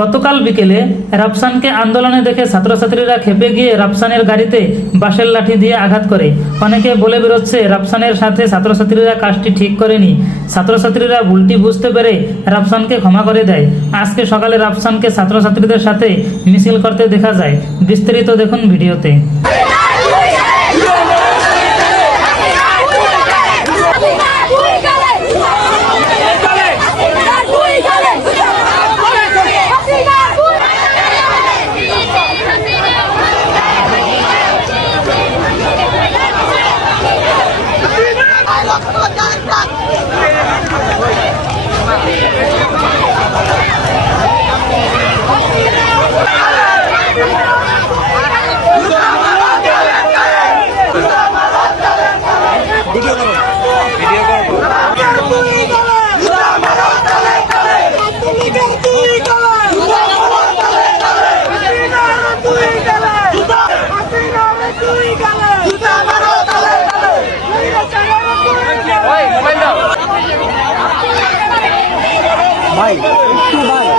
গতকাল বিকেলে রাফসানকে আন্দোলনে দেখে ছাত্রছাত্রীরা খেপে গিয়ে রাফসানের গাড়িতে বাঁশের লাঠি দিয়ে আঘাত করে। অনেকে বলে বেরোচ্ছে রাফসানের সাথে ছাত্রছাত্রীরা কাজটি ঠিক করেনি। ছাত্রছাত্রীরা ভুলটি বুঝতে পেরে রাফসানকে ক্ষমা করে দেয়। আজকে সকালে রাফসানকে ছাত্রছাত্রীদের সাথে মিছিল করতে দেখা যায়। বিস্তারিত দেখুন ভিডিওতে। ভাই একটু ভাই